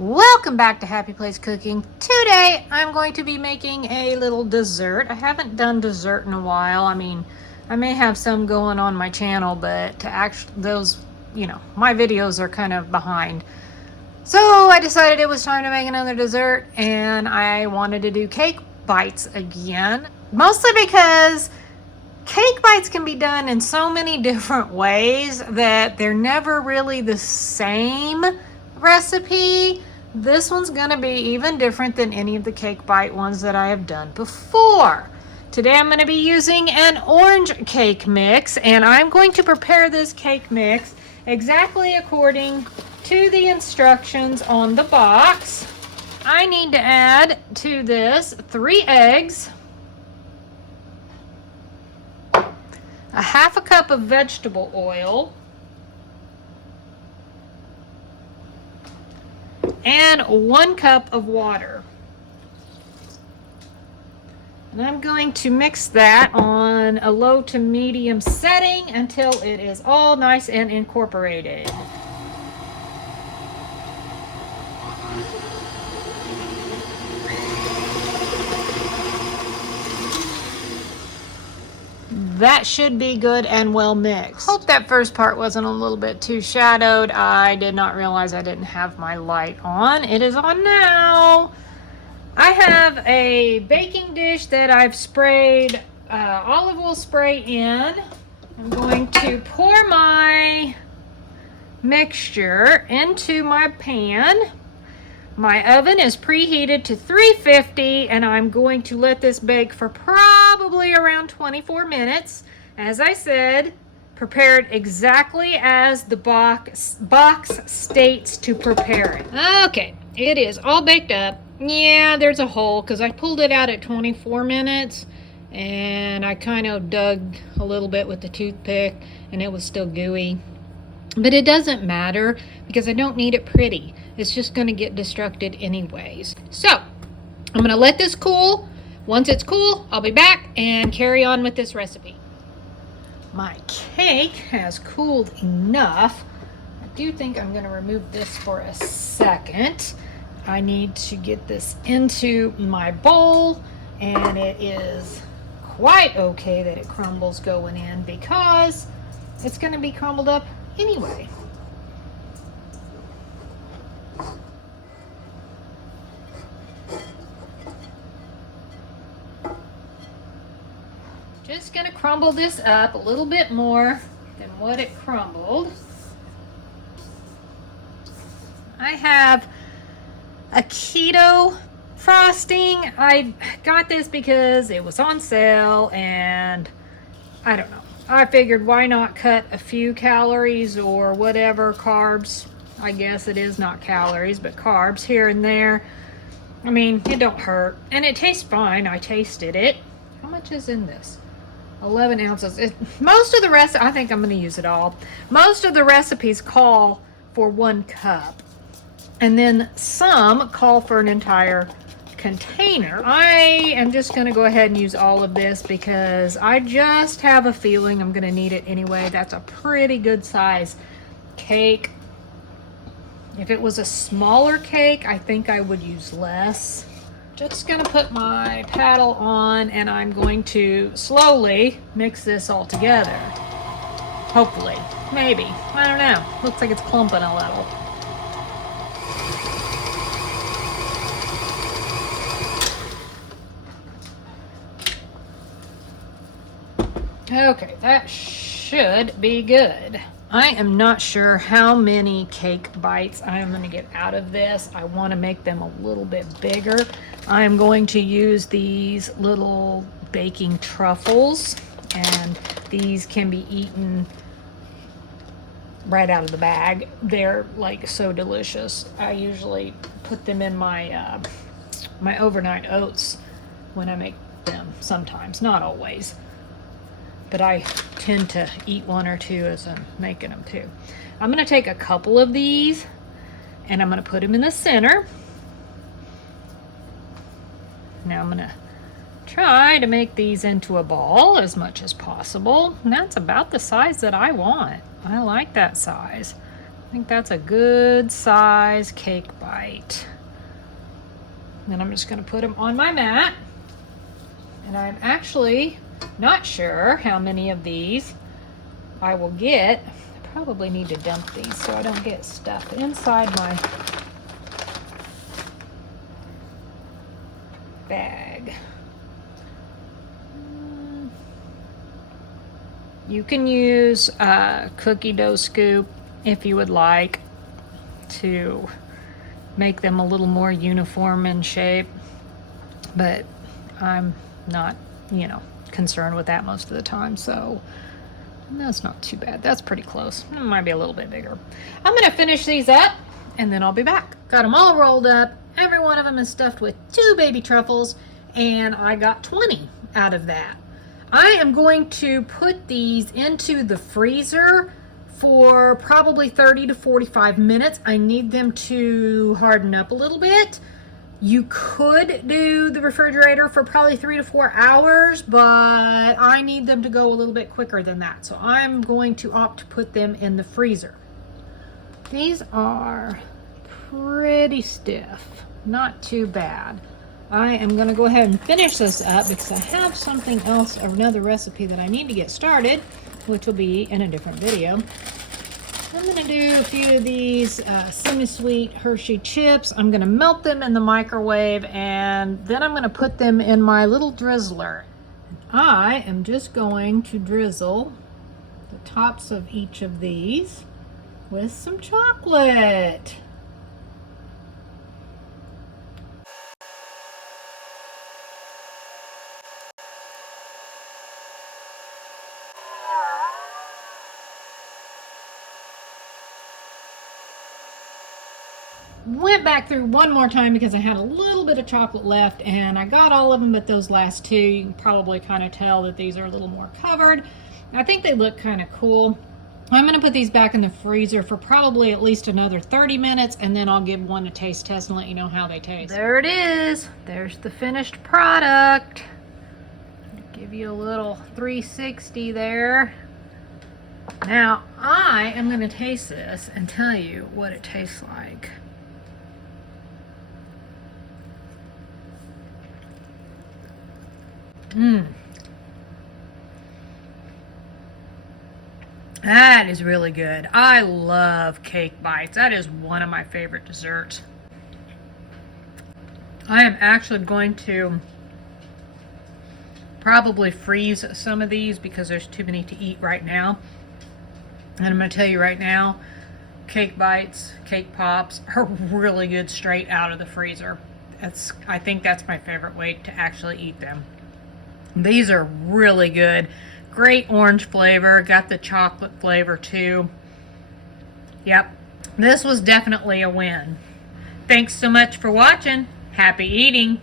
Welcome back to Happy Place Cooking. Today I'm going to be making a little dessert. I haven't done dessert in a while. I mean, I may have some going on my channel, but to actually my videos are kind of behind. So I decided it was time to make another dessert, and I wanted to do cake bites again. Mostly because cake bites can be done in so many different ways that they're never really the same recipe. This one's gonna be even different than any of the cake bite ones that I have done before. Today I'm gonna be using an orange cake mix, and I'm going to prepare this cake mix exactly according to the instructions on the box. I need to add to this 3 eggs, a half a cup of vegetable oil, and 1 cup of water. And I'm going to mix that on a low to medium setting until it is all nice and incorporated. That should be good and well mixed. Hope that first part wasn't a little bit too shadowed. I did not realize I didn't have my light on. It is on now. I have a baking dish that I've sprayed olive oil spray in. I'm going to pour my mixture into my pan. My oven is preheated to 350, and I'm going to let this bake for probably around 24 minutes. As I said, prepared exactly as the box states to prepare it. Okay, it is all baked up. Yeah, there's a hole because I pulled it out at 24 minutes, and I kind of dug a little bit with the toothpick, and it was still gooey. But it doesn't matter because I don't need it pretty. It's just going to get destructed anyways. So I'm going to let this cool. Once it's cool, I'll be back and carry on with this recipe. My cake has cooled enough. I do think I'm going to remove this for a second. I need to get this into my bowl, and it is quite okay that it crumbles going in because it's going to be crumbled up anyway. Just gonna crumble this up a little bit more than what it crumbled. I have a keto frosting. I got this because it was on sale, and I don't know. I figured why not cut a few calories or whatever, carbs. I guess it is not calories, but carbs here and there. I mean, it don't hurt. And it tastes fine. I tasted it. How much is in this? 11 ounces. Most of the rest, I think I'm going to use it all. Most of the recipes call for 1 cup. And then some call for an entire container. I am just going to go ahead and use all of this because I just have a feeling I'm going to need it anyway. That's a pretty good size cake. If it was a smaller cake, I think I would use less. Just going to put my paddle on, and I'm going to slowly mix this all together. Hopefully. Maybe. I don't know. Looks like it's clumping a little. Okay, that should be good. I am not sure how many cake bites I am going to get out of this. I want to make them a little bit bigger. I am going to use these little baking truffles, and these can be eaten right out of the bag. They're like so delicious. I usually put them in my my overnight oats when I make them sometimes, not always. But I tend to eat 1 or 2 as I'm making them too. I'm going to take a couple of these, and I'm going to put them in the center. Now I'm going to try to make these into a ball as much as possible. And that's about the size that I want. I like that size. I think that's a good size cake bite. Then I'm just going to put them on my mat. And I'm actually not sure how many of these I will get. I probably need to dump these so I don't get stuff inside my bag. You can use a cookie dough scoop if you would like to make them a little more uniform in shape, but I'm not, concerned with that most of the time, so that's not too bad. That's pretty close. It might be a little bit bigger. I'm gonna finish these up and then I'll be back. Got them all rolled up. Every one of them is stuffed with 2 baby truffles, and I got 20 out of that. I am going to put these into the freezer for probably 30 to 45 minutes. I need them to harden up a little bit. You could do the refrigerator for probably 3 to 4 hours, but I need them to go a little bit quicker than that. So I'm going to opt to put them in the freezer. These are pretty stiff, not too bad. I am going to go ahead and finish this up because I have something else, another recipe that I need to get started, which will be in a different video. I'm going to do a few of these semi-sweet Hershey chips. I'm going to melt them in the microwave, and then I'm going to put them in my little drizzler. I am just going to drizzle the tops of each of these with some chocolate. Went back through one more time because I had a little bit of chocolate left, and I got all of them but those last 2. You can probably kind of tell that these are a little more covered. I think they look kind of cool. I'm going to put these back in the freezer for probably at least another 30 minutes, and then I'll give one a taste test and let you know how they taste. There it is. There's the finished product. Give you a little 360 there. Now I am going to taste this and tell you what it tastes like. That is really good. I love cake bites. That is one of my favorite desserts. I am actually going to probably freeze some of these because there's too many to eat right now. And I'm going to tell you right now, cake bites, cake pops are really good straight out of the freezer. I think that's my favorite way to actually eat them. These are really good. Great orange flavor. Got the chocolate flavor too. Yep. This was definitely a win. Thanks so much for watching. Happy eating.